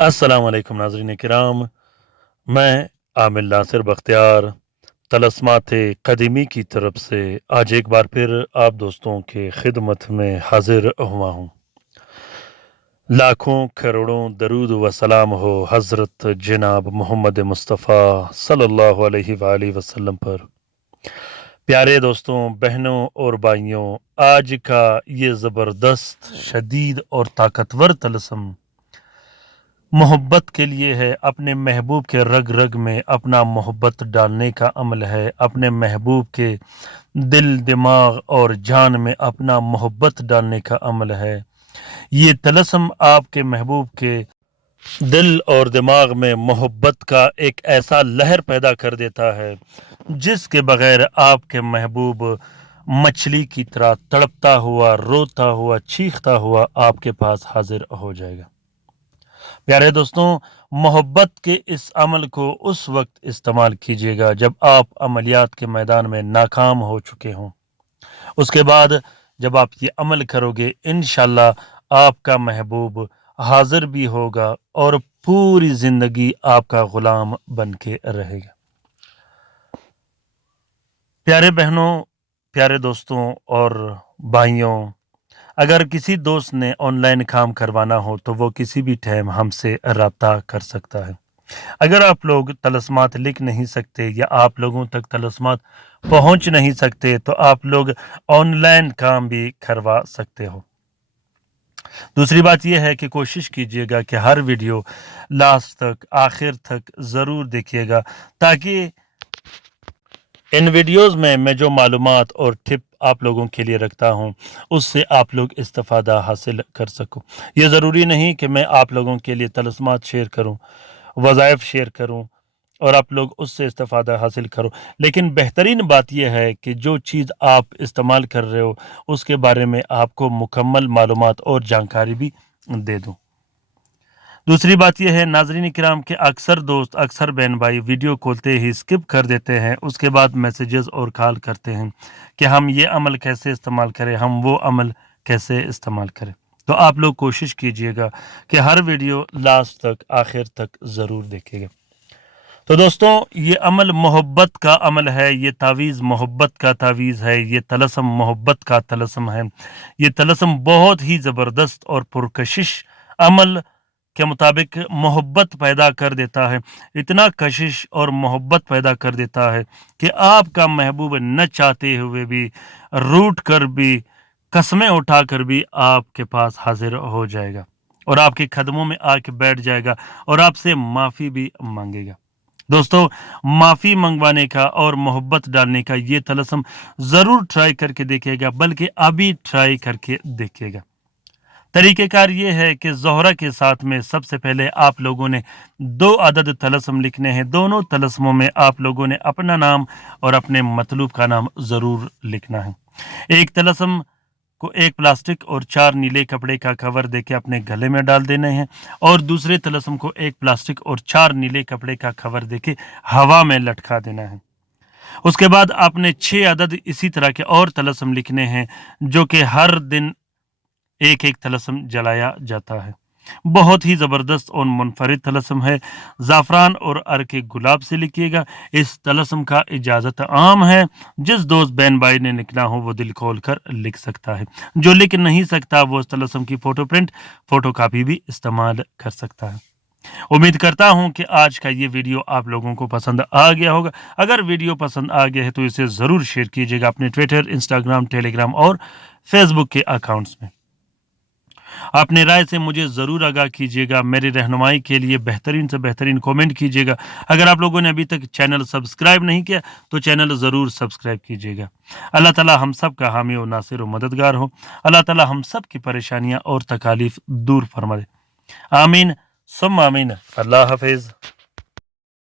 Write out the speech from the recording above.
अस्सलाम वालेकुम नाज़रीन किराम। मैं आमिर नासिर बख्तियार तलस्मात क़दीमी की तरफ से आज एक बार फिर आप दोस्तों के खिदमत में हाजिर हुआ हूँ। लाखों करोड़ों दरूद व सलाम हो हज़रत जनाब मोहम्मद मुस्तफ़ा सल्लल्लाहु अलैहि वसल्लम पर। प्यारे दोस्तों, बहनों और भाइयों, आज का ये ज़बरदस्त, शदीद और ताकतवर तलस्म मोहब्बत के लिए है। अपने महबूब के रग रग में अपना मोहब्बत डालने का अमल है। अपने महबूब के दिल, दिमाग और जान में अपना मोहब्बत डालने का अमल है। ये तलस्म आपके महबूब के दिल और दिमाग में मोहब्बत का एक ऐसा लहर पैदा कर देता है जिसके बगैर आपके महबूब मछली की तरह तड़पता हुआ, रोता हुआ, चीखता हुआ आपके पास हाजिर हो जाएगा। प्यारे दोस्तों, मोहब्बत के इस अमल को उस वक्त इस्तेमाल कीजिएगा जब आप अमलियात के मैदान में नाकाम हो चुके हों। उसके बाद जब आप ये अमल करोगे, इंशाल्लाह आपका महबूब हाजिर भी होगा और पूरी ज़िंदगी आपका ग़ुलाम बन के रहेगा। प्यारे बहनों, प्यारे दोस्तों और भाइयों, अगर किसी दोस्त ने ऑनलाइन काम करवाना हो तो वो किसी भी टाइम हमसे राब्ता कर सकता है। अगर आप लोग तलस्मात लिख नहीं सकते या आप लोगों तक तलस्मात पहुंच नहीं सकते तो आप लोग ऑनलाइन काम भी करवा सकते हो। दूसरी बात यह है कि कोशिश कीजिएगा कि हर वीडियो लास्ट तक, आखिर तक ज़रूर देखिएगा, ताकि इन वीडियोज़ में मैं जो मालूमात और टिप आप लोगों के लिए रखता हूं, उससे आप लोग इस्तिफ़ादा हासिल कर सको। ये ज़रूरी नहीं कि मैं आप लोगों के लिए तलस्मात शेयर करूं, वज़ाइफ शेयर करूं और आप लोग उससे इस्तिफ़ादा हासिल करो, लेकिन बेहतरीन बात यह है कि जो चीज़ आप इस्तेमाल कर रहे हो उसके बारे में आपको मुकम्मल मालूमात और जानकारी भी दे दूं। दूसरी बात यह है नाज़रीन किराम के अक्सर दोस्त, अक्सर बहन भाई वीडियो खोलते ही स्किप कर देते हैं, उसके बाद मैसेजेस और कॉल करते हैं कि हम ये अमल कैसे इस्तेमाल करें, हम वो अमल कैसे इस्तेमाल करें। तो आप लोग कोशिश कीजिएगा कि हर वीडियो लास्ट तक, आखिर तक ज़रूर देखिएगा। तो दोस्तों, ये अमल मोहब्बत का अमल है, ये तावीज़ मोहब्बत का तावीज़ है, ये तलस्म मोहब्बत का तलस्म है। ये तलस्म बहुत ही ज़बरदस्त और पुरकशिश अमल के मुताबिक मोहब्बत पैदा कर देता है। इतना कशिश और मोहब्बत पैदा कर देता है कि आपका महबूब न चाहते हुए भी, रूठ कर भी, कस्में उठाकर भी आपके पास हाजिर हो जाएगा और आपके कदमों में आके बैठ जाएगा और आपसे माफ़ी भी मांगेगा। दोस्तों, माफ़ी मंगवाने का और मोहब्बत डालने का ये तलस्म ज़रूर ट्राई करके देखिएगा, बल्कि अभी ट्राई करके देखिएगा। तरीक़ेकार ये है कि ज़ोहरा के साथ में सबसे पहले आप लोगों ने 2 अदद तलस्म लिखने हैं। दोनों तलस्मों में आप लोगों ने अपना नाम और अपने मतलूब का नाम ज़रूर लिखना है। एक तलस्म को एक प्लास्टिक और 4 नीले कपड़े का कवर देके अपने गले में डाल देने हैं और दूसरे तलस्म को एक प्लास्टिक और 4 नीले कपड़े का कवर देके हवा में लटका देना है। उसके बाद आपने 6 अदद इसी तरह के और तलस्म लिखने हैं, जो कि हर दिन एक एक तलस्म जलाया जाता है। बहुत ही ज़बरदस्त और मुनफरिद तलस्म है। ज़ाफ़रान और अर्क गुलाब से लिखिएगा। इस तलस्म का इजाज़त आम है। जिस दोस्त बहन भाई ने लिखना हो वो दिल खोल कर लिख सकता है। जो लिख नहीं सकता वो उस तलस्म की फ़ोटो प्रिंट, फ़ोटो कापी भी इस्तेमाल कर सकता है। उम्मीद करता हूं कि आज का ये वीडियो आप लोगों को पसंद आ गया होगा। अगर वीडियो पसंद आ गया है तो इसे ज़रूर शेयर कीजिएगा अपने ट्विटर, इंस्टाग्राम, टेलीग्राम और फेसबुक के अकाउंट्स में। अपने राय से मुझे ज़रूर आगाह कीजिएगा। मेरी रहनुमाई के लिए बेहतरीन से बेहतरीन कमेंट कीजिएगा। अगर आप लोगों ने अभी तक चैनल सब्सक्राइब नहीं किया तो चैनल ज़रूर सब्सक्राइब कीजिएगा। अल्लाह ताला हम सब का हामी और नासिर और मददगार हो। अल्लाह ताला हम सब की परेशानियाँ और तकालीफ दूर फरमा दे। आमीन सुम्मा आमीन। अल्लाह हाफिज़।